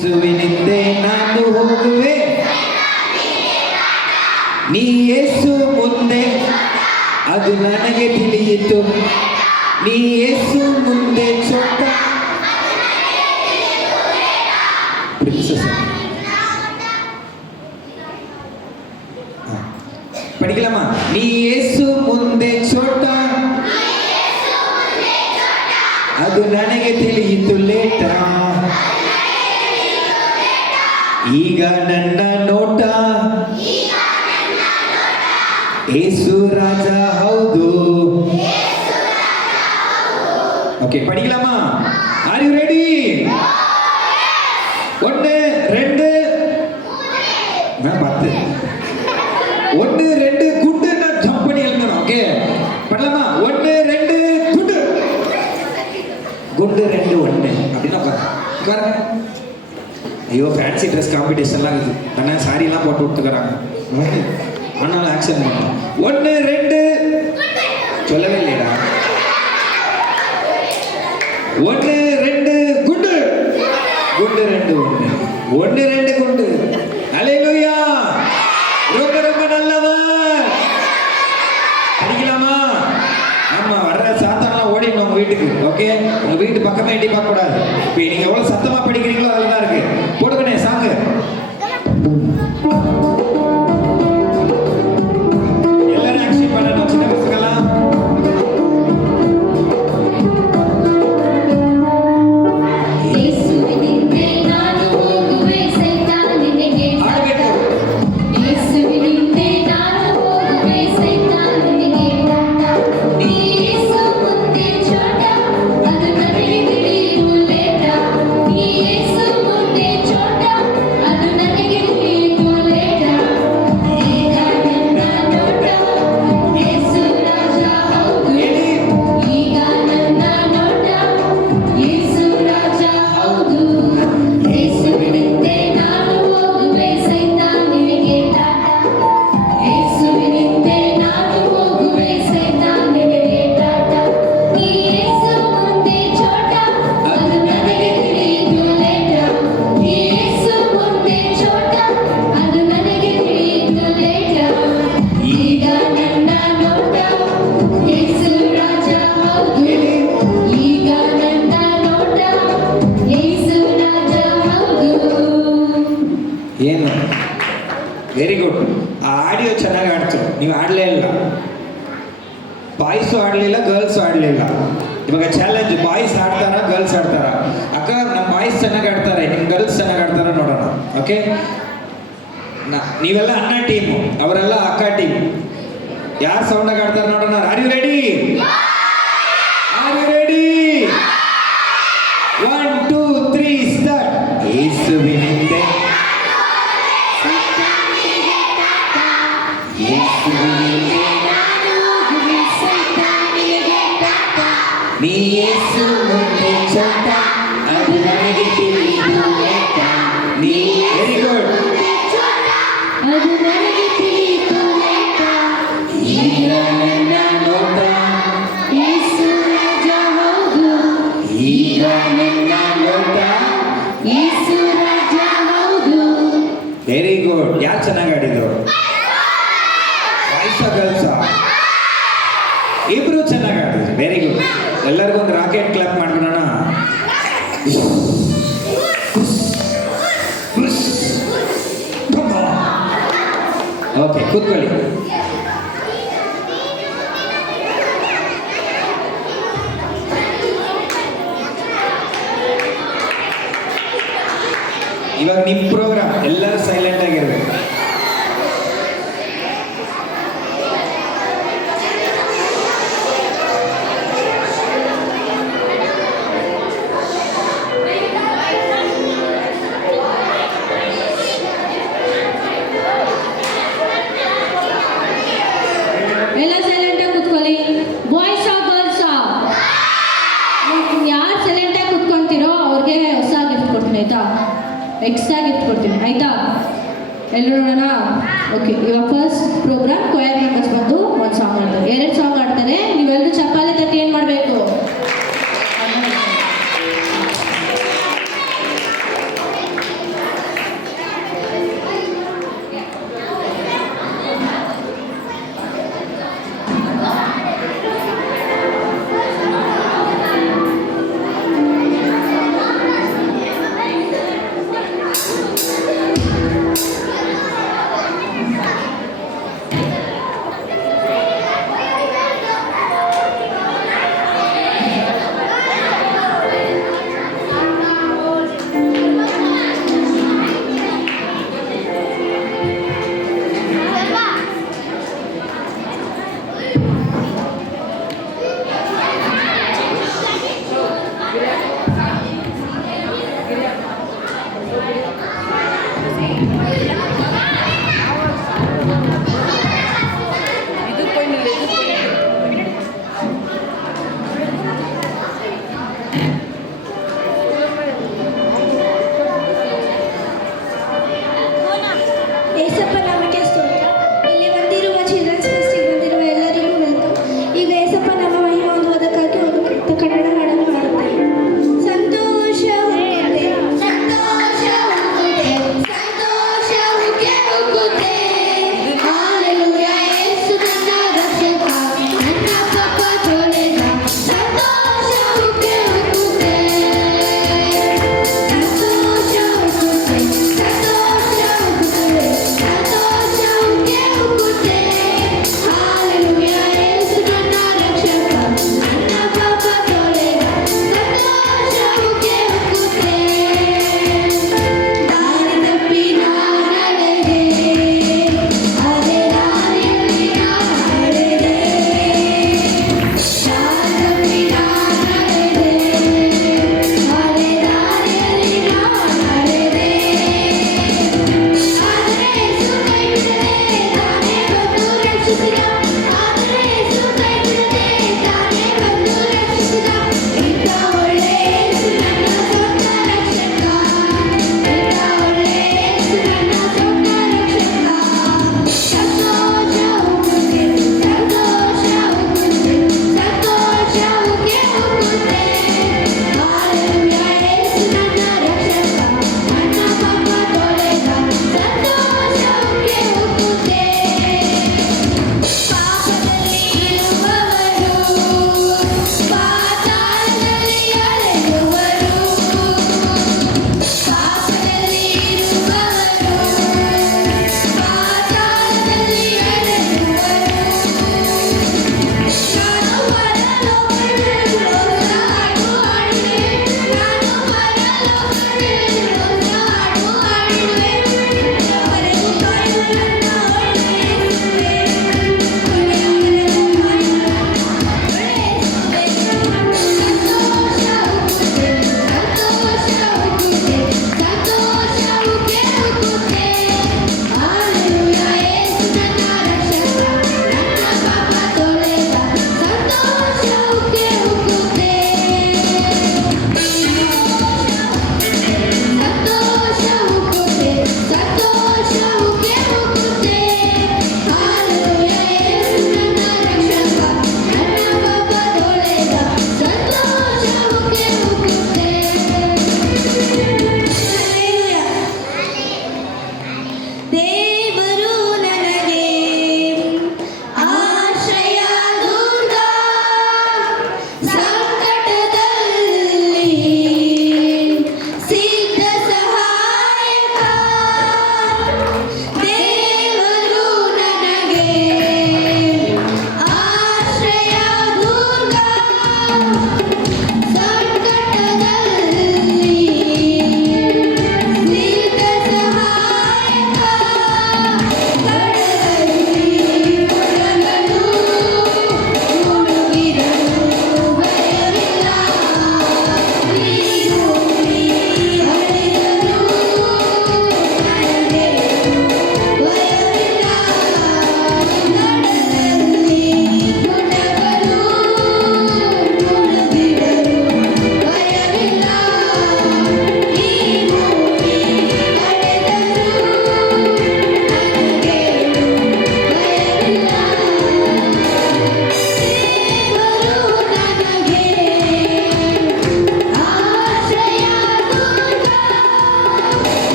ಯೇಸುವಿನಿಂದೆ ನಾನು ಹೋಗುವೆ, ನೀ ಯೇಸು ಮುಂದೆ ಅದು ನನಗೆ ತಿಳಿಯಿತು, ನೀ ಯೇಸು ಮುಂದೆ ಚೊಟ್ಟ படிக்கலாமா? நீ ಯೇಸು ಮುಂದೆ ಚೋಟ ಅದು ನನಗೆ ತಿಳಿಯಿತು ಲೇಟ, ಈಗ ನನ್ನ ನೋಟ ಯೇಸು ರಾಜ ಹೌದು. ஓகே படிக்கலாமா? Are you ready? 1 2 நான் 10 1 2 குண்டு நான் ஜம்ப் பண்ணி எழுதணும். ஓகே பண்ணலாமா? 1 2 குண்டு குண்டு 2 1 அப்படினா உட்கார. ஐயோ ஃபேன்சி ட்ரெஸ் காம்படிஷன்லாம் இருக்குது, அண்ணா சாரிலாம் போட்டு விட்டுக்கிறாங்க, ஆனாலும் ஆக்ஷன் பண்ணலாம். 1 2 சொல்லவே இல்லைடா. 1 2 குண்டு குண்டு 2 1 1 2 குண்டு. ஹல்லேலூயா, ரொம்ப ரொம்ப நல்லவர். படிக்கலாமா? நம்ம வர்ற சாத்தான்லாம் ஓடிடணும் உங்க வீட்டுக்கு. ஓகே, உங்க வீட்டு பக்கமே எட்டி பார்க்க கூடாது. இப்போ நீங்க எவ்வளவு சத்தமா படிக்கிறீங்களோ அதுல தான் இருக்கு. போடுங்கண்ணே சாங்கு. எல்லாரும் ஆக்ஷன் பண்ணணும், சின்ன பசங்கலாம். ಏನು ವೆರಿ ಗುಡ್. ಆ ಆಡಿಯೋ ಚೆನ್ನಾಗಿ ಆಡ್ತು, ನೀವು ಆಡಲೇ ಇಲ್ಲ. ಬಾಯ್ಸು ಆಡಲಿಲ್ಲ, ಗರ್ಲ್ಸು ಆಡಲಿಲ್ಲ. ಇವಾಗ ಚಾಲೆಂಜ್, ಬಾಯ್ಸ್ ಆಡ್ತಾರ ಗರ್ಲ್ಸ್ ಆಡ್ತಾರ? ಅಕ್ಕ ನಮ್ಮ ಬಾಯ್ಸ್ ಚೆನ್ನಾಗಿ ಆಡ್ತಾರೆ, ನಿಮ್ಮ ಗರ್ಲ್ಸ್ ಚೆನ್ನಾಗಿ ಆಡ್ತಾರ ನೋಡೋಣ. ಓಕೆ, ನೀವೆಲ್ಲ ಅಣ್ಣ ಟೀಮು, ಅವರೆಲ್ಲ ಅಕ್ಕ ಟೀಮ್. ಯಾರು ಸೌಂಡಾಗಿ ಆಡ್ತಾರೆ ನೋಡೋಣ. Are you ready? Are you ready? 1 2 3 start. ಯೇಸುವಿನಿಂದೆ ನೀ ಯೇಸು ಮುಂದೆ ಚೊಟ್ಟ ಅದು ನನಗೆ ತಿಳಿಯಿತು ಲೇಟ, ನೀ ವೆರಿ ಗುಡ್ ಅದು ನನಗೆ ತಿಳಿಯಿತು ಲೇಟ, ಈಗ ನನ್ನ ನೋಟ ಯೇಸು ರಾಜ ಹೌದು, ಈಗ ನನ್ನ ನೋಟ ಯೇಸು ರಾಜ ಹೌದು. Very good. ಯಾರು ಚೆನ್ನಾಗಿ ಆಡಿದ್ರು? ಬಾಯ್ಸಾ ಗರ್ಲ್ಸಾ? ಇಬ್ರು ಚೆನ್ನಾಗಿ ಆಡಿದ್ರು. Very good. ಎಲ್ಲರಿಗೂ ಒಂದು ರಾಕೆಟ್ ಕ್ಲಾಪ್ ಮಾಡ್ಕೊಳ್ಳೋಣ. ಓಕೆ, ಕೂತ್ಕೊಳ್ಳಿ. ಇವಾಗ ನಿಮ್ಮ ಪ್ರೋಗ್ರಾಮ್, ಎಲ್ಲರೂ ಸೈಲೆಂಟ್ ಆಗಿರ್ಬೇಕು. ಎಲ್ಲ ಸೈಲೆಂಟ್ ಆಗಿ ಕೂತ್ಕೊಳ್ಳಿ. ಬಾಯ್ಸಾ ಗರ್ಲ್ಸಾ? ಯಾರು ಸೈಲೆಂಟ್ ಆಗಿ ಕೂತ್ಕೊಂತೀರೋ ಅವ್ರಿಗೆ ಹೊಸ ಗಿಫ್ಟ್ ಕೊಡ್ತೀನಿ, ಆಯ್ತಾ? ಎಕ್ಸ್ಟ್ರಾ ಗಿಫ್ಟ್ ಕೊಡ್ತೀನಿ, ಆಯ್ತಾ? ಎಲ್ಲರೂ ನೋಡೋಣ. ಓಕೆ, ಇವಾಗ ಫಸ್ಟ್ ಪ್ರೋಗ್ರಾಮ್ ಕೊಯರ್ ಮೆಂಬರ್ಸ್ ಬಂದು ಒಂದು ಸಾಂಗ್ ಆಡ್ತಾರೆ, 2 ಸಾಂಗ್ ಆಡ್ತಾರೆ. ನೀವೆಲ್ಲರೂ ಚಪ್ಪಾಳೆ ತಟ್ಟಿ ಏನು ಮಾಡಬೇಕು?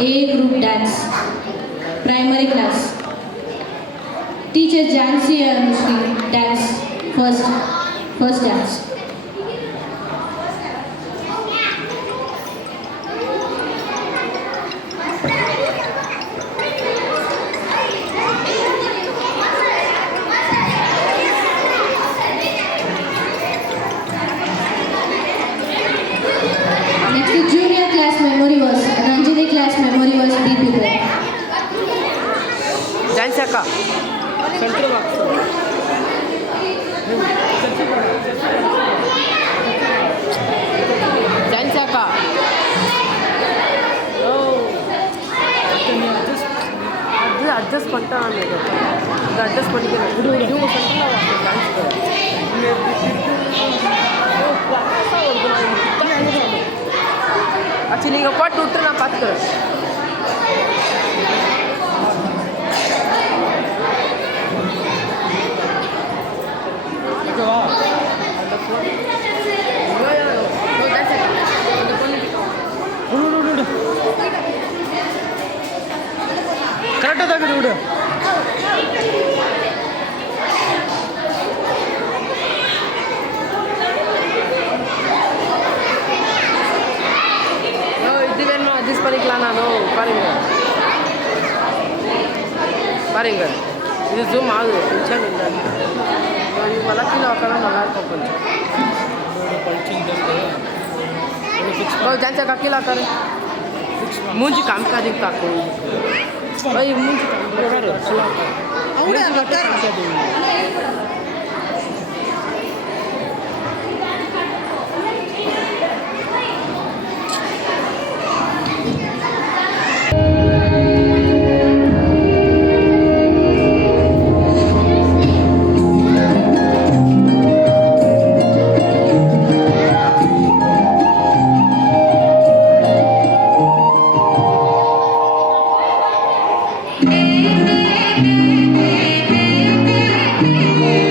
A group dance, primary class. Teacher Jansi Anushri dance, first dance. Next is junior class memory verse. Ranjini class memory verse. Be prepared. Dance ಅಕ್ಕ ಡ್ಯಾನ್ಸ್ ಅಕ್ಕ அது அட்ஜஸ்ட் பண்ணிட்டான் இது அட்ஜஸ்ட் பண்ணிக்கிறேன் இவங்க பண்ணிக்கலாம் டான்ஸ் ஆச்சு நீங்கள் போட்டு விட்டு நான் பார்த்துக்கிறேன் ಕರೆಕ್ಟಾಗಿ ತಗದು ಬಿಡು இதுவேணுமா அட்ஜஸ்ட் பண்ணிக்கலாம் நான் பாருங்க இது ஜூம் ஆகுது டென்ஷன் இல்லை இவங்கெல்லாம் கீழே உட்காந்து நல்லாயிருக்கும் கொஞ்சம் ஜான்சா கீழே உட்காரு மூஞ்சி காமிக்கா दिखता कोई भाई मूंजी Thank you.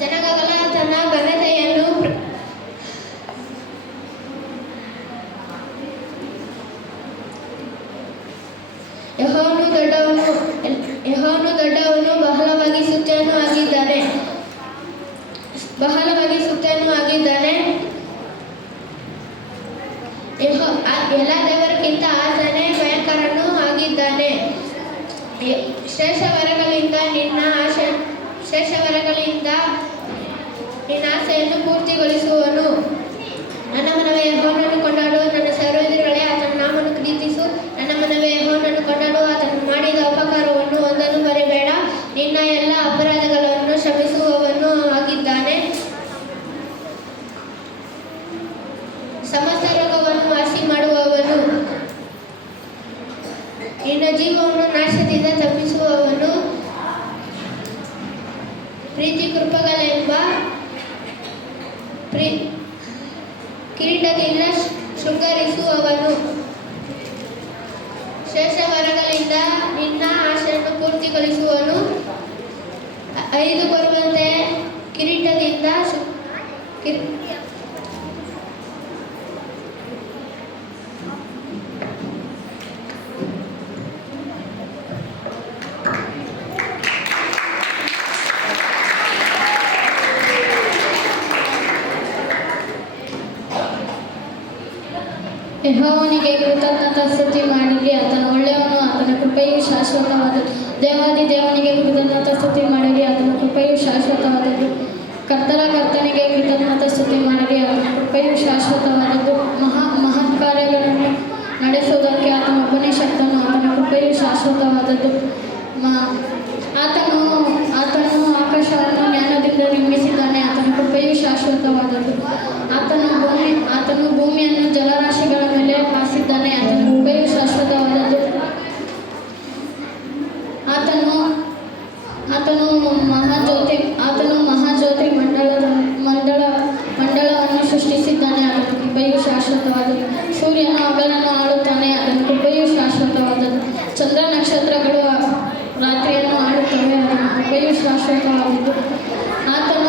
ಜನಗಳ ತನ್ನ ಘನತೆಯನ್ನು ಯೆಹೋವನು ದೊಡ್ಡವನು ಬಹಳವಾಗಿ ಸ್ತುತ್ಯನೂ ಆಗಿದ್ದಾನೆ. ಎಲ್ಲ ದೇವರಿಗಿಂತ ಆತನೇ ಭಯಂಕರನೂ ಆಗಿದ್ದಾನೆ. ಶ್ರೇಷ್ಠ ವರಗಳಿಂದ ನಿನ್ನ ಆಸೆಯನ್ನು ಪೂರ್ತಿಗೊಳಿಸುವನು. ನನ್ನ ಮನವೇ ಯೆಹೋವನನ್ನು ಕೊಂಡಾಡು, ನನ್ನ ಸಹೋದರಗಳೇ ಆತನ ನಾಮವನ್ನು ಕೀರ್ತಿಸು. ನನ್ನ ಮನವೇ ಯೆಹೋವನನ್ನು ಕೊಂಡಾಡು, ಆತನು ಮಾಡಿದ ಉಪಕಾರವನ್ನು ಒಂದನ್ನು ಮರೆಯಬೇಡ. ನಿನ್ನ ಎಲ್ಲ ಅಪರಾಧಗಳನ್ನು ಕ್ಷಮಿಸುವವನು ಆಗಿದ್ದಾನೆ. ಸಮಸ್ತ ರೋಗವನ್ನು ವಾಸಿ ಮಾಡುವವನು, ನಿನ್ನ ಜೀವವನ್ನು ನಾಶದಿಂದ ತಪ್ಪಿಸುವವನು, ಪ್ರೀತಿ ಕೃಪಗಳೆಂಬ ಕಿರೀಟದಿಂದ ಶೃಂಗರಿಸುವವನು. ಶ್ರೇಷ್ಠ ವರಗಳಿಂದ ನಿನ್ನ ಆಶೆಯನ್ನು ಪೂರ್ತಿಗೊಳಿಸುವನು. 5 ಬರುವಂತೆ ಕಿರೀಟದಿಂದ ಯೆಹೋವನಿಗೆ ಕೃತಜ್ಞತಾಸ್ತುತಿ ಮಾಡಿರಿ. ಆತನು ಒಳ್ಳೆಯವನು, ಆತನ ಕೃಪೆಯು ಶಾಶ್ವತವಾದದ್ದು. ದೇವಾದಿ ದೇವನಿಗೆ ಕೃತಜ್ಞತಾಸ್ತುತಿ ಮಾಡಿರಿ, ಆತನ ಕೃಪೆಯು ಶಾಶ್ವತವಾದದ್ದು. ಕರ್ತನಿಗೆ ಕೃತಜ್ಞತಾಸ್ತುತಿ ಮಾಡಿರಿ, ಆತನ ಕೃಪೆಯು ಶಾಶ್ವತವಾದದ್ದು. ಮಹತ್ ಕಾರ್ಯಗಳನ್ನು ನಡೆಸುವುದಕ್ಕೆ ಆತನೊಬ್ಬನೇ ಶಕ್ತನು, ಆತನ ಕೃಪೆಯು ಶಾಶ್ವತವಾದದ್ದು. ಆತನು ಆಕಾಶವನ್ನು ಜ್ಞಾನದಿಂದ ನಿರ್ಮಿಸಿದ್ದಾನೆ, ಆತನ ಕೃಪೆಯು ಶಾಶ್ವತವಾದದ್ದು. ಆತನು ಭೂಮಿಯನ್ನು ಜಲರಾಶಿಗಳ ಮೇಲೆ ಹಾಸಿದ್ದಾನೆ, ಆತನ ಕೃಪೆಯು ಶಾಶ್ವತವಾದದ್ದು. ಆತನು ಮಹಾಜ್ಯೋತಿ ಮಂಡಳವನ್ನು ಸೃಷ್ಟಿಸಿದ್ದಾನೆ, ಆತನ ಕೃಪೆಯು ಶಾಶ್ವತವಾದದ್ದು. ಸೂರ್ಯನು ಹಗಲನ್ನು ಆಳುತ್ತಾನೆ, ಆತನ ಕೃಪೆಯು ಶಾಶ್ವತವಾದದ್ದು. ಚಂದ್ರ ನಕ್ಷತ್ರಗಳು ರಾತ್ರಿಯನ್ನು ಆಳುತ್ತವೆ, ಆತನ ಕೃಪೆಯು ಶಾಶ್ವತವಾದದ್ದು. ಆತನು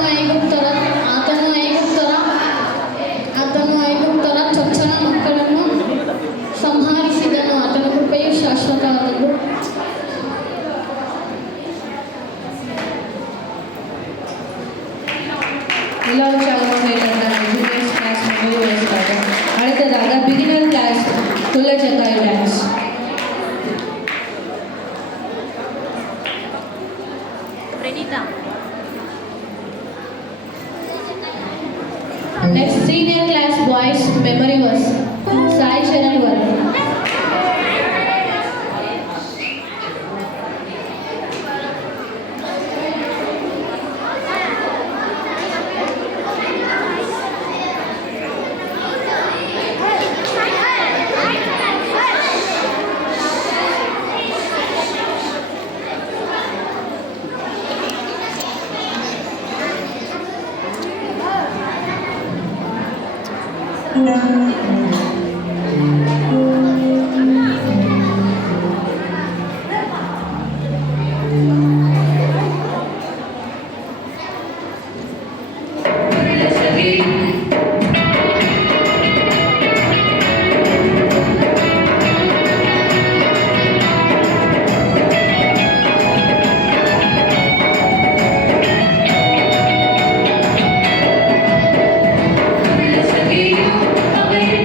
ಐಗುಪ್ತರ ಚೊಚ್ಚಲ ಮಕ್ಕಳನ್ನು ಸಂಹರಿಸಿದನು, ಆತನ ಕೃಪೆಯು ಶಾಶ್ವತವಾದದ್ದು. ಎಲ್ಲ ಉತ್ಸಾಹವಾಗಿ ಕ್ಲಾಸ್ ಮುಂದುವರಿಸಿದಾಗ அடுத்ததாக பிகினர் கிளாஸ் துள்ளச்சக்காய் dance. Next senior class boys memory verse Sai Sharan Varma. Away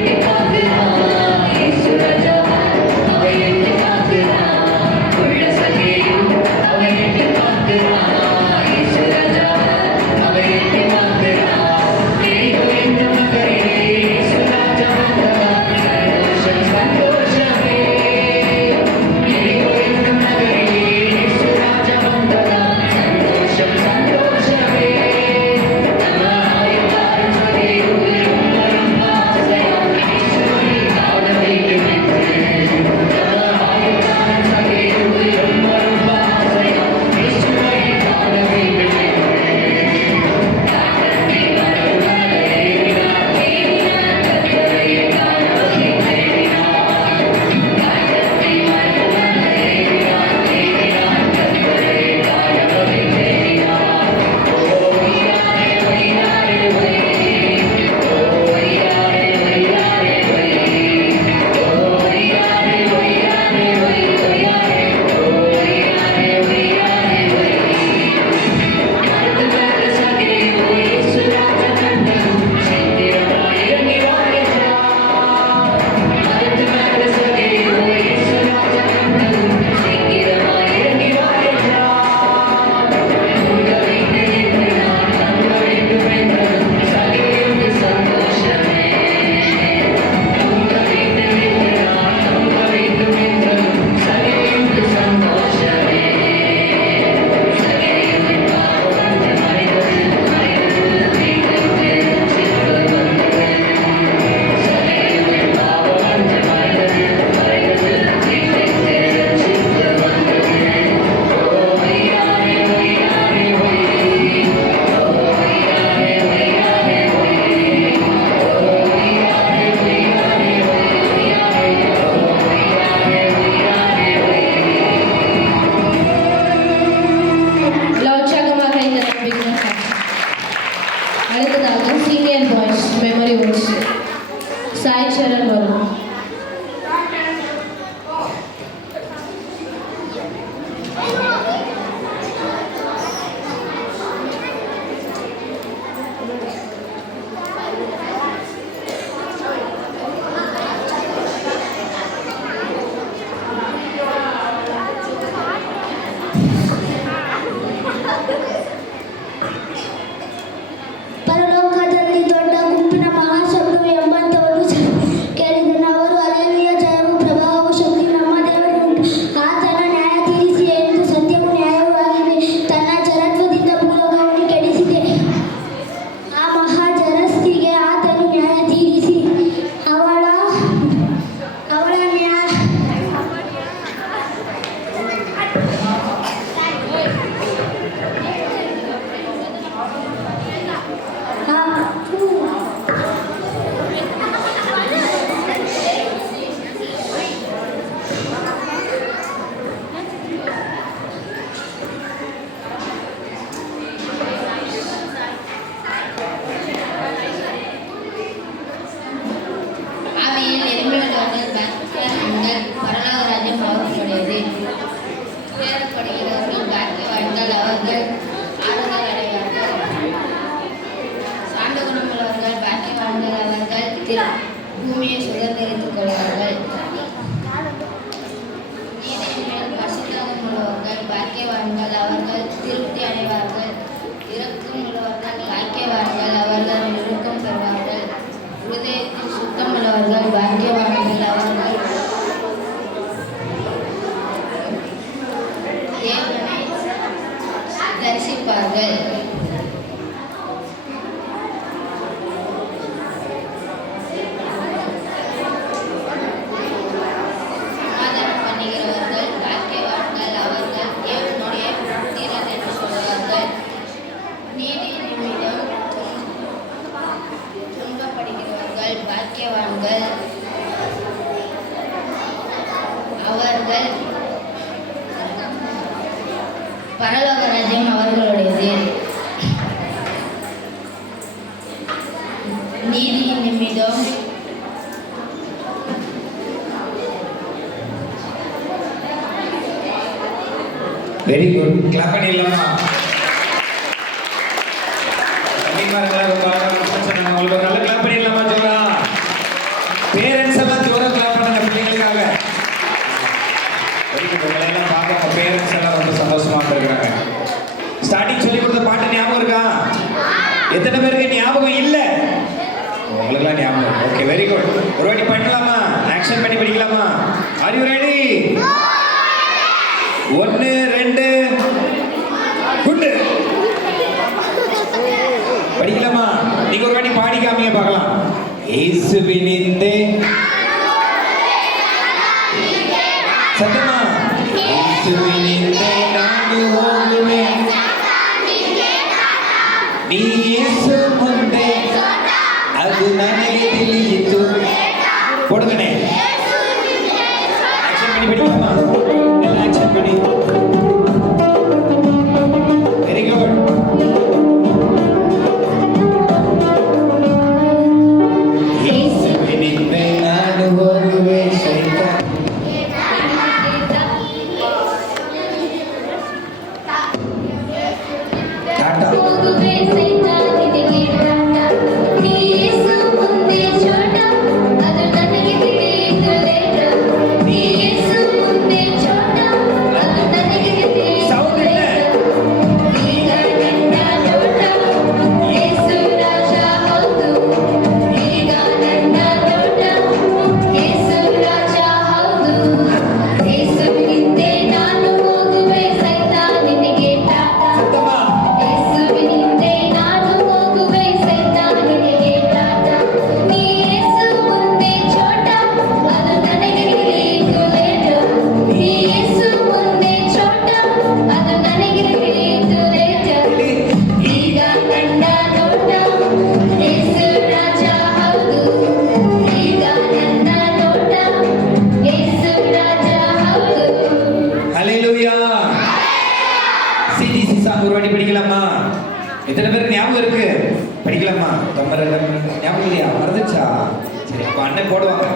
Sai Sharan ಅವರು. ಪರಲೋಕದಲ್ಲಿ ದೊಡ್ಡ ಗುಂಪಿನ ಮಹಾಶಬ್ದವು ಎಂಬಂಥವರು ಕೇಳಿದನು. ಅವರು ಹಲ್ಲೆಲೂಯಾ, ಜಯವು ಪ್ರಭಾವವು ಶಕ್ತಿ ನಮ್ಮ ದೇವರಿಗುಂಟು. ಆತನ ನ್ಯಾಯ ತೀರಿಸಿ ಎಂದು ಸತ್ಯವು ನ್ಯಾಯವೂ ಆಗಿದೆ. ತನ್ನ ಜಡತ್ವದಿಂದ ಭೂಲೋಕವನ್ನು ಕೆಡಿಸಿದೆ. ಆ ಮಹಾಜನಸ್ತಿಗೆ ಆತನು ನ್ಯಾಯ ತೀರಿಸಿ ಅವಳ ನ್ಯಾಯ ஆவியில் எளிமையுள்ளவர்கள் பாக்கியவான்கள், பரலோக ராஜ்யம் அவர்களுடையது. துயரப்படுகிறவர்கள் பாக்கியவான்கள், அவர்கள் ஆறுதல் அடைவார்கள். சாந்த குணமுள்ளவர்கள் பாக்கியவான்கள், அவர்கள் பூமியை சுதந்திரித்துக் கொள்வார்கள். நீதியின் மேல் பசிதாகம் உள்ளவர்கள் பாக்கியவான்கள், அவர்கள் திருப்தி அடைவார்கள். இரக்கம் உள்ளவர்கள் பாக்கியவான்கள், அவர்கள் இறுக்கம் பெறுவார்கள். இருதயத்தில் சுத்தமுள்ளவர்கள் பாக்கியவான்கள், அவர்கள் தேவனை தரிசிப்பார்கள். சமாதானம் பண்ணுகிறவர்கள் பாக்கியவான்கள், அவர்கள் தேவனுடைய புத்திரர் என்று சொல்வார்கள். நீதி நிமித்தம் துன்பப்படுகிறவர்கள் பாக்கியவான்கள், அவர்கள் பரலோக ராஜ்யம் அவர்களுடையது. நீதியின் நிமித்தம் வெரி குட். கிளாப் பண்ணிடலாமா? உங்களுக்கு ஒரு நல்ல கிளாப் பண்ணிடலாமா? ஜோரா பேரண்ட்ஸ் எல்லாம் ஜோரா கிளாப் பண்ணுங்க பிள்ளைங்களுக்காக. Very good. எல்லாம் பார்க்க பேரண்ட்ஸ் எல்லாம் ரொம்ப சந்தோஷமா இருக்கிறாங்க. ஸ்டார்டிங் சொல்லி கொடுத்த பாட்டு ஞாபகம் இருக்கா? எத்தனை பேருக்கு ஞாபகம் இல்ல? உங்களுக்குலாம் ஞாபகம். Okay, very good. ஒரு வாட்டி பண்ணலாமா? ஆக்ஷன் பண்ணி படிக்கலாமா? Are you ready? 1 2 குட். படிக்கலாமா? நீங்க ஒரு வாட்டி பாடி காமிங்க பார்க்கலாம். இயேசுவினிந்தே சத்தமா இயேசுவினிந்தே ನಾನು ಹೋಗುವೆ ನೀ ಯೇಸು ಮುಂದೆ ಅದು ನನಗೆ ತಿಳಿಯಿತು. போடுங்கனே. ஆக்ஷன் பண்ணி படிக்கலாமா? எல்லாம் ஆக்ஷன் பண்ணி. Very good. இயேசுவினிந்தே ನಾನು ಹೋಗುವೆ ಸೈತಾನ ಟಾಟಾ ಹೋಗುವೆ ಸೈತಾನಿಗೆ ಟಾಟಾ. ನೀ ಯೇಸು ಮುಂದೆ ಚೋಟ, ಅದು ನನಗೆ ತಿಳಿಯಿತು ಲೇಟ. ನೀ ಯೇಸು ಮುಂದೆ ಚೋಟ, ಅದು ನನಗೆ ತಿಳಿಯಿತು ಲೇಟ. ಈಗ ನನ್ನ ನೋಟ ಯೇಸು ರಾಜ ಹೌದು. ಈಗ ನನ್ನ ನೋಟ ಯೇಸು ರಾಜ ಹೌದು. ಯೇಸುವಿನಿಂದೆ ನಾನು ಹೋಗುವೆ ಸೈತಾನಿಗೆ ಟಾಟಾ. சத்தமா ಯೇಸುವಿನಿಂದೆ ನಾನು ಹೋಗುವೆ ಸೈತಾನಿಗೆ ಟಾಟಾ. ನೀ ಯೇಸು ಮುಂದೆ ಚೋಟ, ಅದು ನನಗೆ ತಿಳಿಯಿತು ಲೇಟ. ನೀ ಯೇಸು ಮುಂದೆ ಚೋಟ, ಅದು ನನಗೆ ತಿಳಿಯಿತು ಲೇಟ. ಈಗ ನನ್ನ ನೋಟ ಯೇಸು ರಾಜ ಹೌದು. ಈಗ ನನ್ನ ನೋಟ ಯೇಸು ರಾಜ ಹೌದು. ஹல்லேலூயா. சிடிசி சாங் ஒரு வாட்டி படிக்கலாமா? எத்தனை பேருக்கு ஞாபகம் இருக்கு? படிக்கலாமா? ஞாபகம் இல்லையா? மறந்துச்சா? சரி, அப்போ அண்ணன் போடுவாங்க.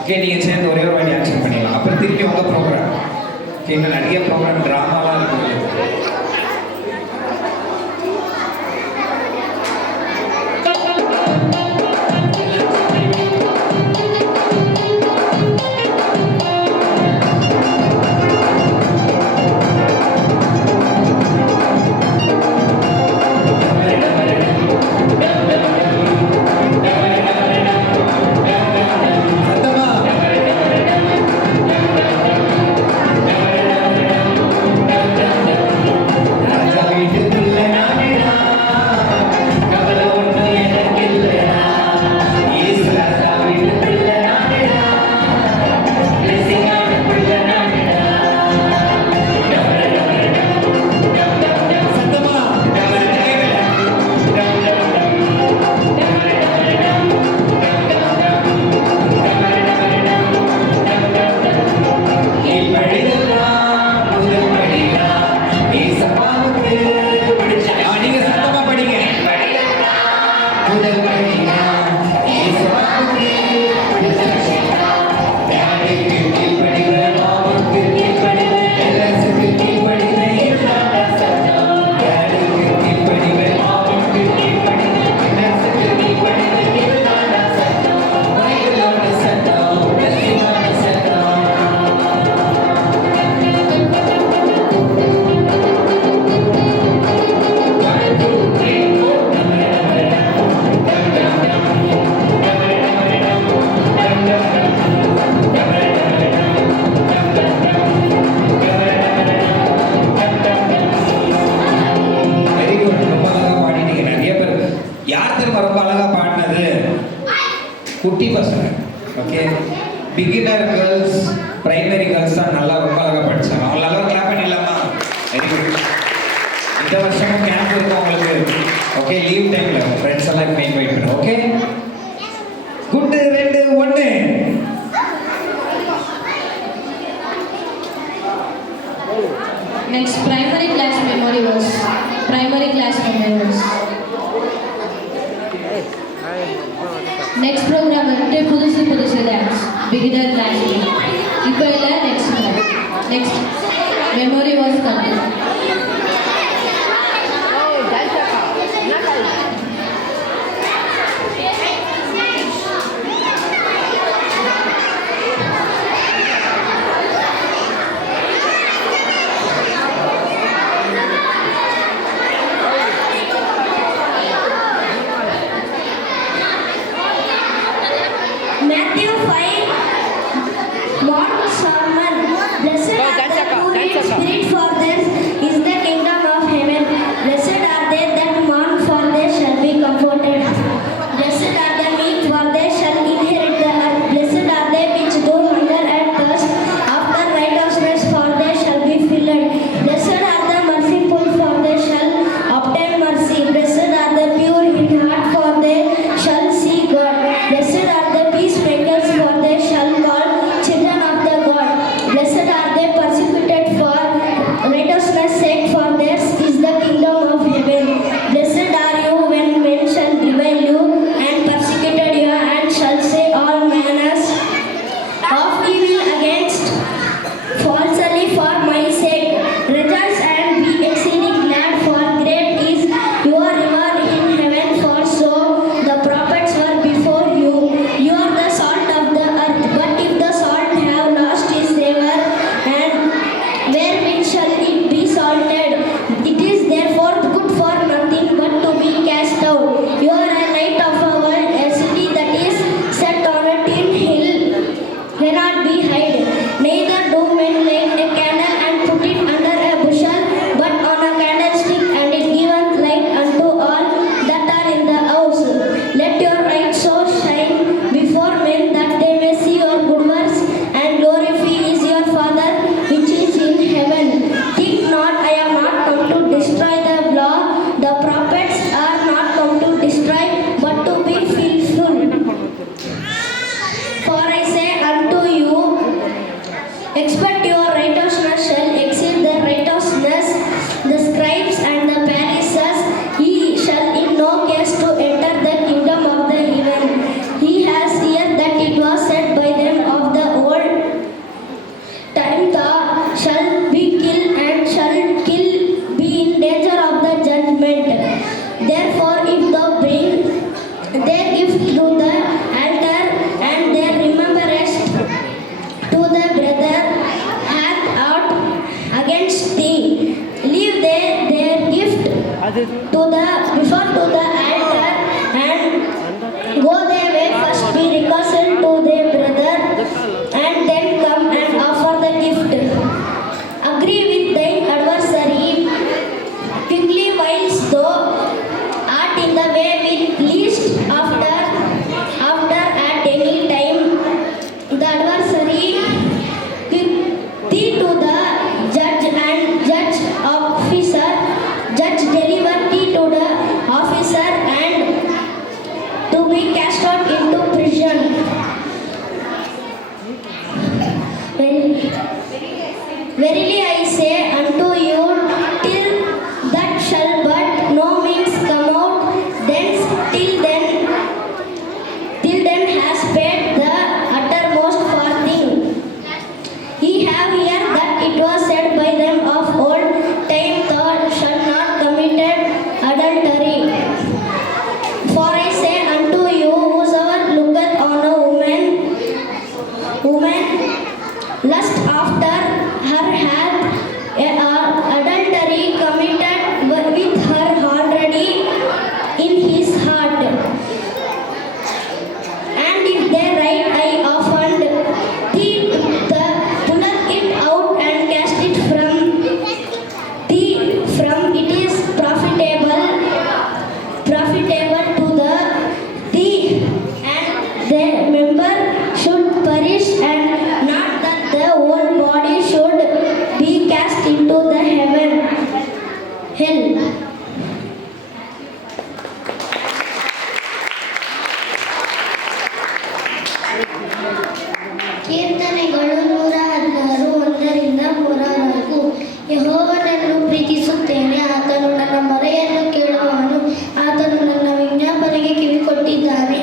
ஓகே, நீங்கள் சேர்ந்து ஒரே ஒரு வாட்டி ஆக்ஷன் பண்ணிடலாம். அப்புறம் திருப்பி உங்கள் ப்ரோக்ராம். ஓகே, இன்னும் நிறைய ப்ரோக்ராம் ட்ராமாலாம் இருக்குது. குட்டி பசங்க. Okay, beginner girls, primary girls தான் நல்லா ரொம்ப அழகாக படித்தாங்க. அவங்க நல்லா கிளாப் பண்ணிடலாமா? Very good. இந்த வருஷமும் கேம்ப் இருக்கும் உங்களுக்கு. ஓகே, லீவ் டைமில் ஃப்ரெண்ட்ஸ் எல்லாம் இப்போ இன்வைட் பண்ணுறோம். Okay, good 2 1. Next, primary class memory verse. Primary class memory verse. Next program வந்து புதுசு டான்ஸ் பிகினர் கிளாஸ். இப்போ இல்லை, next memory was content. the way with least after at any time the adversary quickly to the judge and judge deliver thee to the officer and to be cast out into prison. Verily I say unto you, till that shall but no means come out thence, till then has paid the uttermost farthing. Ye have heard that it was said by them of old time, thou shalt not commit adultery. For I say unto you, whosoever looketh on a woman lust after her hath adultery committed with her already in his heart. And if their right eye offend thee, pull it out and cast it from thee, it is profitable to thee, and the member should perish, and not that the whole body should be cast into the hell. ಕೀರ್ತನೆಗಳು 116 1 ಯೆಹೋವನನ್ನು ಪ್ರೀತಿಸುತ್ತೇನೆ, ಆತನು ನನ್ನ ಮೊರೆಯನ್ನು ಕೇಳುವವನು, ಆತನು ನನ್ನ ವಿಜ್ಞಾಪನೆಗೆ ಕಿವಿಕೊಟ್ಟಿದ್ದಾನೆ.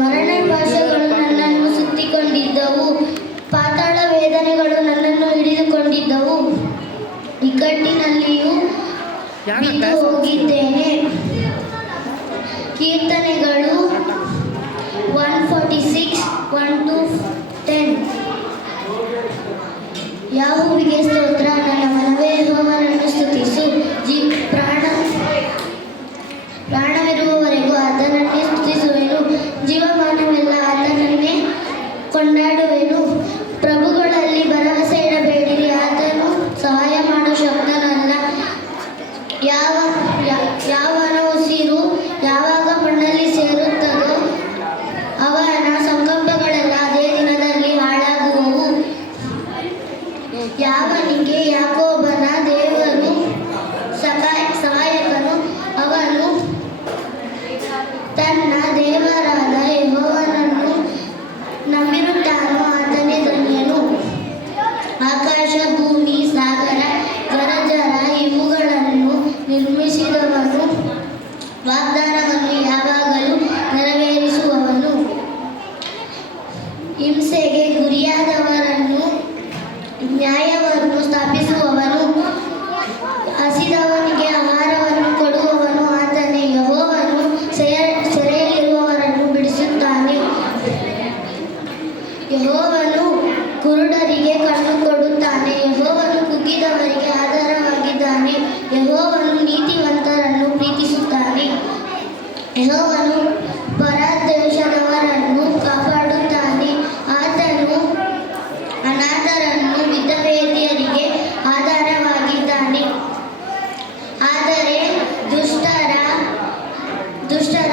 ಮರಣಪಾಶಗಳು ನನ್ನನ್ನು ಸುತ್ತಿಕೊಂಡಿದ್ದವು, ಪಾತಾಳ ವೇದನೆಗಳು ನನ್ನನ್ನು ಹಿಡಿದುಕೊಂಡಿದ್ದವು, ಇಕ್ಕಟ್ಟಿನಲ್ಲಿಯೂ ಬಿದ್ದು ಹೋಗಿದ್ದೇನೆ. ಕೀರ್ತನೆಗಳು 146 1-10. ಯಾಹುವಿಗೆ ಸ್ತೋತ್ರ, ನನ್ನ ಮನವೇ ಯೆಹೋವನನ್ನು ಸ್ತುತಿಸು. ಪ್ರಾಣವಿರುವವರೆಗೂ ಆತನನ್ನೇ ಸ್ತುತಿಸುವೆನು, ಜೀವಮಾನವೆಲ್ಲ ಆತನನ್ನೇ ಕೊಂಡಾಡುವೆನು. ಪ್ರಭುಗಳಲ್ಲಿ ಭರವಸೆ ಇಡಬೇಡಿರಿ, ಆತನು ಸಹಾಯ ಮಾಡೋ ಶಕ್ತನಲ್ಲ. ಯಾವನ ಉಸಿರು ಯಾವಾಗ ಮಣ್ಣಲ್ಲಿ ಸೇರುತ್ತದೋ ಅವನ ಸಂಕಲ್ಪಗಳೆಲ್ಲ ಅದೇ ದಿನದಲ್ಲಿ ಹಾಳಾಗುವವು. ಯಾವನಿಗೆ ಯಾಕೋಬನ ದೇವರು ಸಹಾಯಕನು, ಅವನು ತನ್ನ ದೇವರಾದ ಯೆಹೋವನನ್ನು ನಂಬಿರುತ್ತಾನೋ ಆತನೇ ಧನ್ಯನು. ಆಕಾಶ, ಭೂಮಿ, ಸಾಗರ, ಜಲಚರ ಇವುಗಳನ್ನು ನಿರ್ಮಿಸಿದವನು, ವಾಗ್ದಾನವನ್ನು ಯಾವಾಗಲೂ ನೆರವೇರಿಸುವವನು. ಹಿಂಸೆಗೆ ಗುರಿಯಾದವರನ್ನು ನ್ಯಾಯವನ್ನು ಸ್ಥಾಪಿಸುವವನು, ಹಸಿದವನಿಗೆ ಆಹಾರವನ್ನು ಕೊಡುವವನು ಆತನೇ. ಯೆಹೋವನು ಸೆರೆಯಲ್ಲಿರುವವರನ್ನು ಬಿಡಿಸುತ್ತಾನೆ. ಯೆಹೋವನು ಕುರುಡರಿಗೆ ಕಣ್ಣು ಕೊಡುತ್ತಾನೆ. ಯೆಹೋವನು ಕುಗ್ಗಿದವರಿಗೆ ಆಧಾರವಾಗಿದ್ದಾನೆ. ಯೆಹೋವನು ನೀತಿವಂತರನ್ನು ಪ್ರೀತಿಸುತ್ತಾನೆ. ಯೆಹೋವನು ಪರದೇಶದವರನ್ನು ಕಾಪಾಡುತ್ತಾನೆ. ಆತನು ಅನಾಥರನ್ನು ವಿಧವೆಯರಿಗೆ ಆಧಾರವಾಗಿದ್ದಾನೆ. ಆದರೆ ದುಷ್ಟರ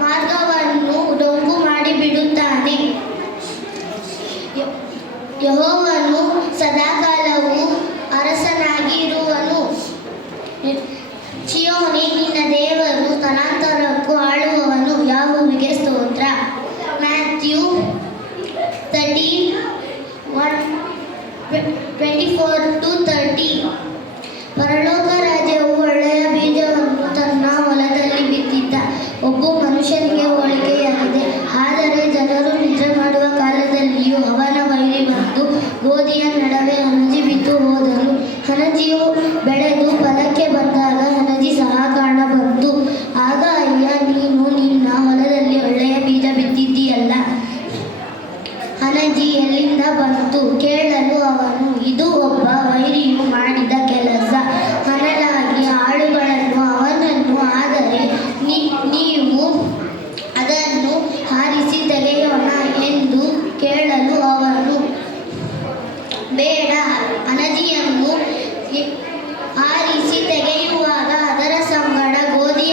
ಮಾರ್ಗವನ್ನು ಡೊಂಕು ಮಾಡಿ ಬಿಡುತ್ತಾನೆ. ಯೆಹೋವನು ಸದಾಕಾಲವೂ ಅರಸನಾಗಿರುವನು. ಚೀಯೋನೇ, ನಿನ್ನ ದೇವರು ತಲಾಂತರಕ್ಕೂ ಆಳುವವನು. ಯಾಹುವಿಗೆ ಸ್ತೋತ್ರ. ಮ್ಯಾಥ್ಯೂ 13:24-30. ಪರಲೋಕ ರಾಜ್ಯವು ಒಳ್ಳೆಯ ಬೀಜವನ್ನು ತನ್ನ ಹೊಲದಲ್ಲಿ ಬಿತ್ತಿದ್ದ ಒಬ್ಬ ಮನುಷ್ಯನಿಗೆ ಹೋಲಿಕೆಯಾಗಿದೆ. ಆದರೆ ಜನರು ನಿದ್ರೆ ಮಾಡುವ ಕಾಲದಲ್ಲಿಯೂ ಅವನ ವೈರಿ ಬಂದು ಗೋಧಿಯ ನಡುವೆ ಹಣಜಿ ಬಿದ್ದು ಹೋದನು. ಹಣಜಿಯು ಬೆಳೆದು ಫಲಕ್ಕೆ ಬಂದಾಗ ಹಣಜಿ ಸಹ ಕಾಣಬಂತು. ಆಗ ಅಯ್ಯ, ನೀನು ನಿನ್ನ ಹೊಲದಲ್ಲಿ ಒಳ್ಳೆಯ ಬೀಜ ಬಿತ್ತಿದ್ದೀಯಲ್ಲ, ಹಣಜಿ ಎಲ್ಲಿಂದ ಬಂತು? ಕೇಳಲು ಅವನು, ಇದು ಒಬ್ಬ ವೈರಿಯು ಮಾಡಿದ ಕೆಲಸ ಅನ್ನಲಾಗಿ ಆಳುಗಳನ್ನು ಅವನನ್ನು, ಆದರೆ ನೀವು ಅದನ್ನು ಆರಿಸಿ ತೆಗೆಯೋಣ ಎಂದು ಕೇಳಲು ಅವನು, ಬೇಡ, ಹಣಜಿಯನ್ನು ಆರಿಸಿ ತೆಗೆಯುವಾಗ ಅದರ ಸಂಗಡ ಗೋಧಿಯ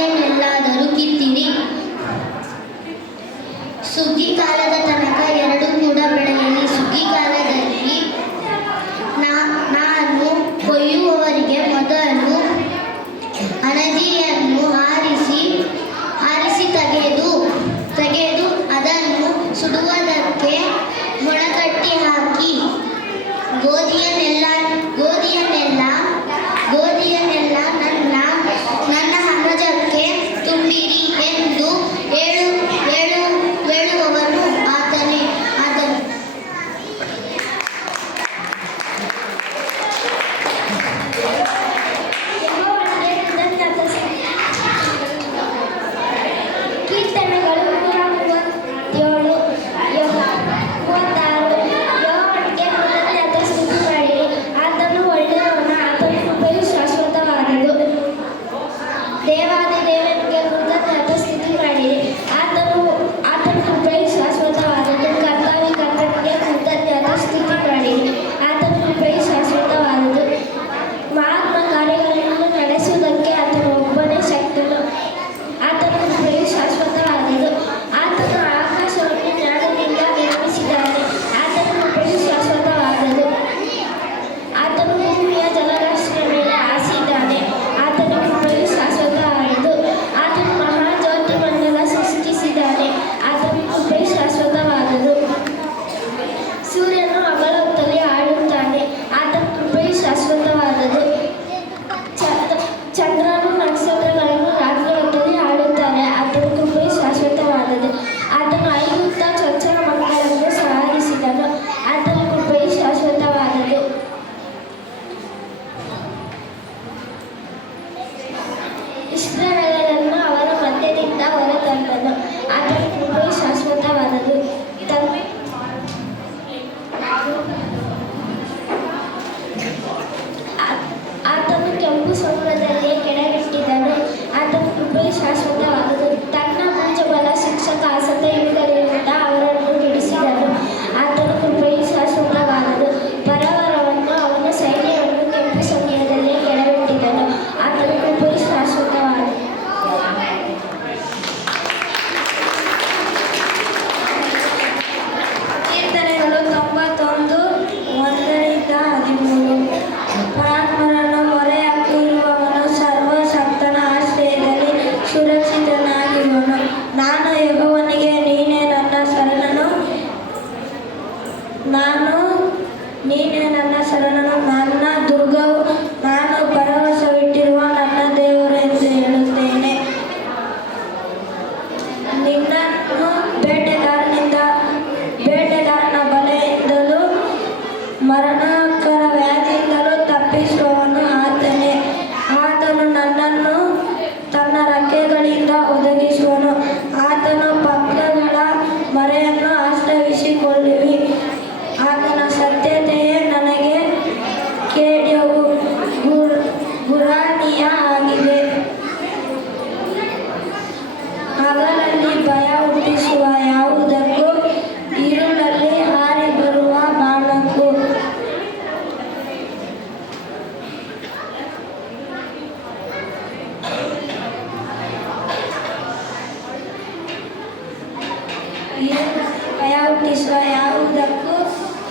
ಹುಟ್ಟಿಸುವ ಯಾವುದಕ್ಕೂ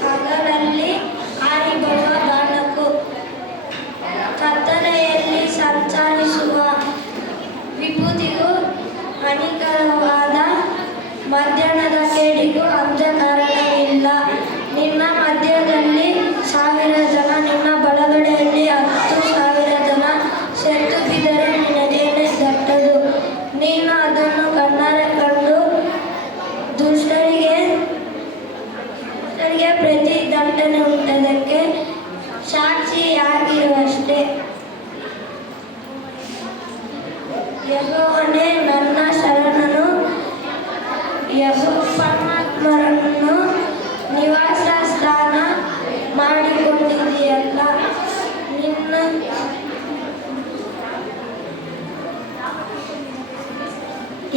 ಹಗಲಲ್ಲಿ ಹಾರಿ ಬರುವ ಬಾಣಕ್ಕೂ ಕತ್ತಲೆಯಲ್ಲಿ ಸಂಚರಿಸುವ ವಿಭೂತಿಗೂ ಹಾನಿಕರವಾದ ಮಧ್ಯಾಹ್ನದ ಕೇಡಿಗೂ ಅಂಥ ಕಾರಣವಿಲ್ಲ. ನಿನ್ನ ಮಧ್ಯದಲ್ಲಿ 1000 ಜನ, ನಿನ್ನ ಬಲಗಡೆಯಲ್ಲಿ 10,000 ಜನ ಸೆತ್ತು ಬಿದ್ದರೆ ನಿನಗೇನೆ ದಟ್ಟದು. ನೀನು ಅದನ್ನು ಕಣ್ಣಾರೆ ಕಂಡು ದುಷ್ಟರಿಗೆ ಪ್ರತಿ ದಂಡನೆ ಉಂಟದಕ್ಕೆ ಸಾಕ್ಷಿಯಾಗಿರುವಷ್ಟೇ. ಯೆಹೋವನೇ ನನ್ನ ಶರಣನು, ಪರಮಾತ್ಮರನ್ನು ನಿವಾಸ ಸ್ಥಾನ ಮಾಡಿಕೊಂಡಿದೆಯಲ್ಲ. ನಿನ್ನ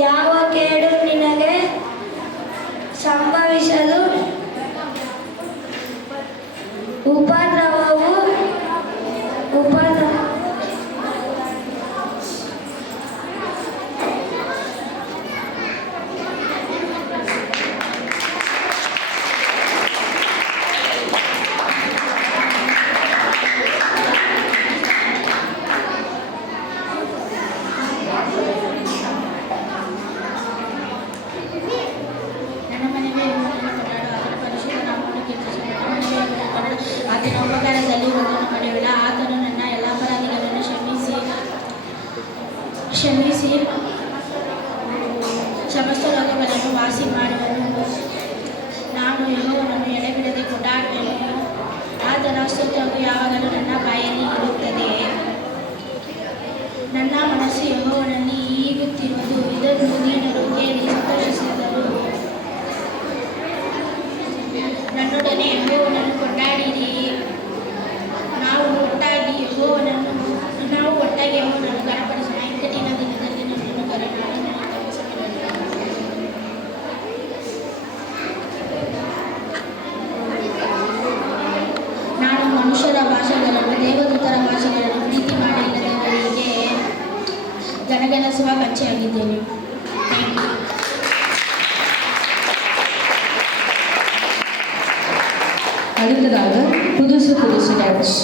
ಯಾವ ಕೇಡು ನಿನಗೆ ಸಂಭವಿಸದು, ಉಪದ್ರವವು ನನ್ನ ಮನೆಗೆ ಯೆಹೋವನನ್ನು ಕೊಂಡಾಡು, ಆತನ ಪರಿಶುದ್ಧ ನಾಮವನ್ನು ಕೀರ್ತಿಸು. ನನ್ನ ಮನೆಗೆ ಯೆಹೋವನನ್ನು ಕೊಂಡಾಡು, ಆತನ ಉಪಕಾರದಲ್ಲಿ ಒಂದನ್ನು ಮರೆಯಬೇಡ. ಆತನು ನನ್ನ ಎಲ್ಲ ಅಪರಾಧಗಳನ್ನು ಕ್ಷಮಿಸಿ ಸಮಸ್ತ ರೋಗಗಳನ್ನು ವಾಸಿ ಮಾಡುವನು. ನಾನು ಯೆಹೋವನನ್ನು ಎಡೆಬಿಡದೆ ಕೊಂಡಾಡುವೆನು. ಆತನ ಸ್ತೋತ್ರವು ಯಾವಾಗಲೂ ನನ್ನ ಬಾಯಲ್ಲಿ ಇರುತ್ತದೆ. ನನ್ನ ಮನಸ್ಸು ಯೆಹೋವನಲ್ಲಿ ಈಗುತ್ತಿರುವುದು, ಇದನ್ನು ದೀನರು ಕೇಳಿ ಸಂತೋಷಿಸಿದರು. ನನ್ನೊಡನೆ ಯೆಹೋವನನ್ನು ಕೊಂಡಾಡಿರಿ. ನಾವು ಒಟ್ಟಾಗಿ ಯೆಹೋವನನ್ನು ಘನಪಡಿಸೋಣ. ಇಕ್ಕಟ್ಟಿನ ದಿನದಲ್ಲಿ ನನ್ನನ್ನು ಕರೆಮಾಡಿ ತಪ್ಪಿಸಿಕೊಳ್ಳಲು. ನಾನು ಮನುಷ್ಯರ ಭಾಷೆಗಳನ್ನು, ದೇವದೂತರ ಭಾಷೆಗಳನ್ನು ಪ್ರೀತಿ ಮಾಡಿಲ್ಲದವರಿಗೆ ಗಣಗಣಿಸುವ ಕಚ್ಚೆಯಾಗಿದ್ದೇನೆ. Thank you. அடுத்ததாக புதுசு புதுசு டான்ஸ்.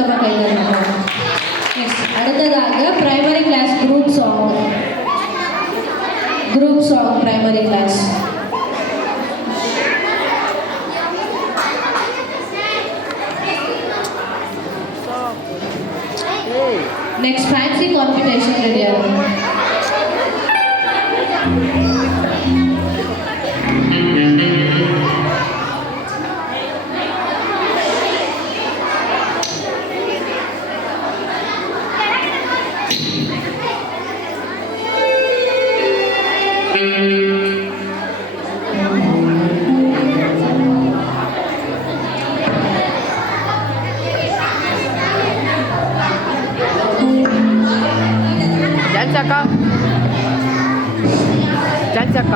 ಕಲಿತ್ಕೋಬೇಕಾಯ್ತಾರೆ ನಾವು. ನೆಕ್ಸ್ಟ್ அடுத்ததாக primary class group song primary class. Next fancy competition ready ಆಗುತ್ತೆ. ಡ್ಯಾನ್ಸ್ ಅಕ್ಕ ಡ್ಯಾನ್ಸ್ ಅಕ್ಕ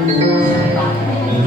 Hallelujah.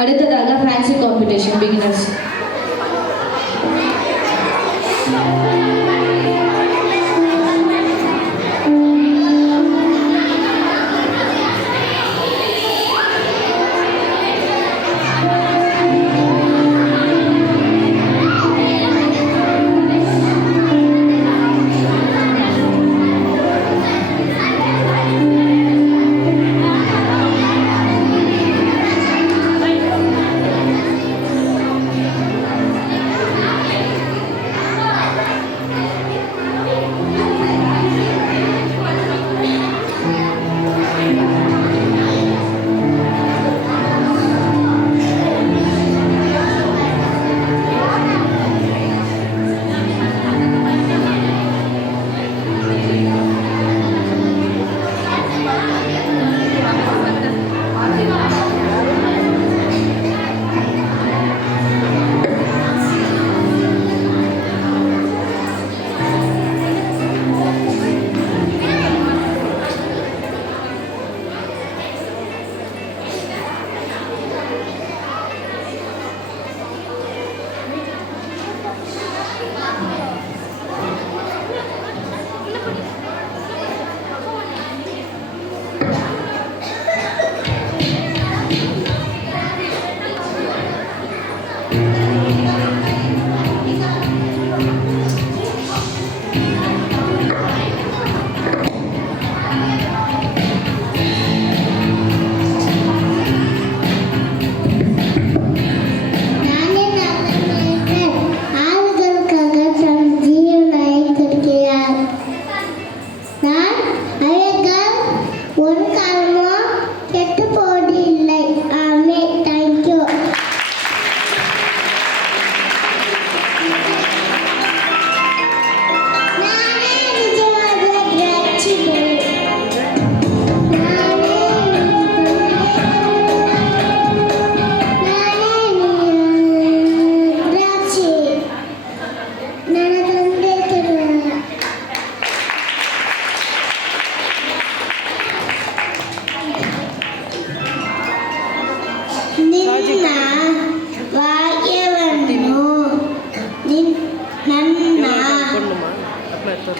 அடுத்ததாக ஃபேன்சி காம்படிஷன் பிகினர்ஸ்.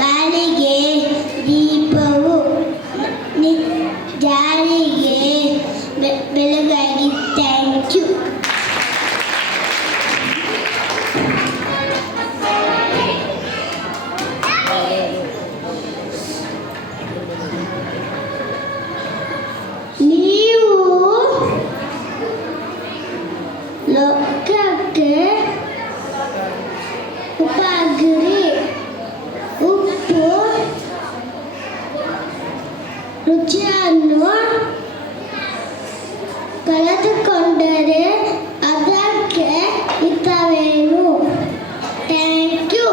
ಕಾಲಿಗೆ ದೀಪವು ಜಾರಿಗೆ ಬೆಳಗಾಗಿ ಥ್ಯಾಂಕ್ ಯು. ನೀವು ಲೋಕಕ್ಕೆ ಉಪಗ್ರಿ ಉಪ್ಪು ರುಚಿಯನ್ನು ಕಳೆದುಕೊಂಡರೆ ಅದಕ್ಕೆ ಹಿತವೇನು? Thank you.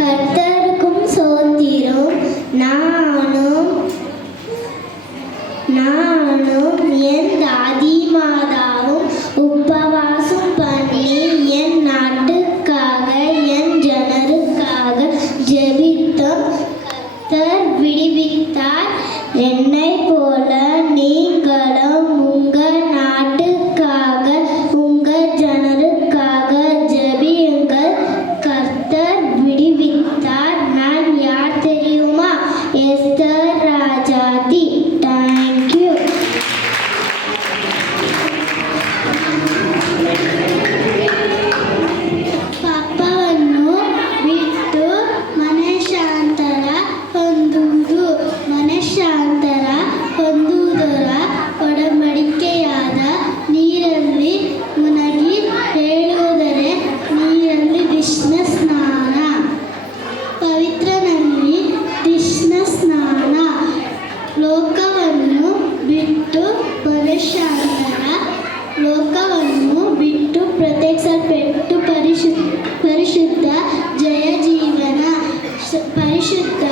கர்த்தருக்கும் சோத்திரம். நானும் என் தாதி மாதாவும் உபவாசம் பண்ணி என் நாட்டுக்காக என் ஜனருக்காக ஜெபித்தோம். கர்த்தர் விடுவித்தார். என்னை போல நீங்களும் உங்கள் நாட்டுக்காக உங்கள் ஜனருக்காக ஜெபியுங்கள். கர்த்தர் விடுவித்தார். நான் யார் தெரியுமா? எஸ்தர் ராஜாதி. Thank you. ಪಾಪವನ್ನು ಬಿಟ್ಟು ಮನಃಶಾಂತರ ಹೊಂದುವುದು. ಮನಃಶಾಂತರ ಹೊಂದುವುದರ ಒಡಂಬಡಿಕೆಯಾದ ನೀರಲ್ಲಿ ಮುನಗಿ ಹೇಳುವುದರೆ ನೀರಲ್ಲಿ ಕೃಷ್ಣ ಸ್ನಾನ. ಪವಿತ್ರನಲ್ಲಿ ಕೃಷ್ಣ ಸ್ನಾನ. ಲೋಕವನ್ನು ಬಿಟ್ಟು ಲೋಕವನ್ನು ಬಿಟ್ಟು ಪ್ರತ್ಯೇಕಿಸಲ್ಪಟ್ಟು ಪರಿಶುದ್ಧ ಜಯ ಜೀವನ. ಪರಿಶುದ್ಧ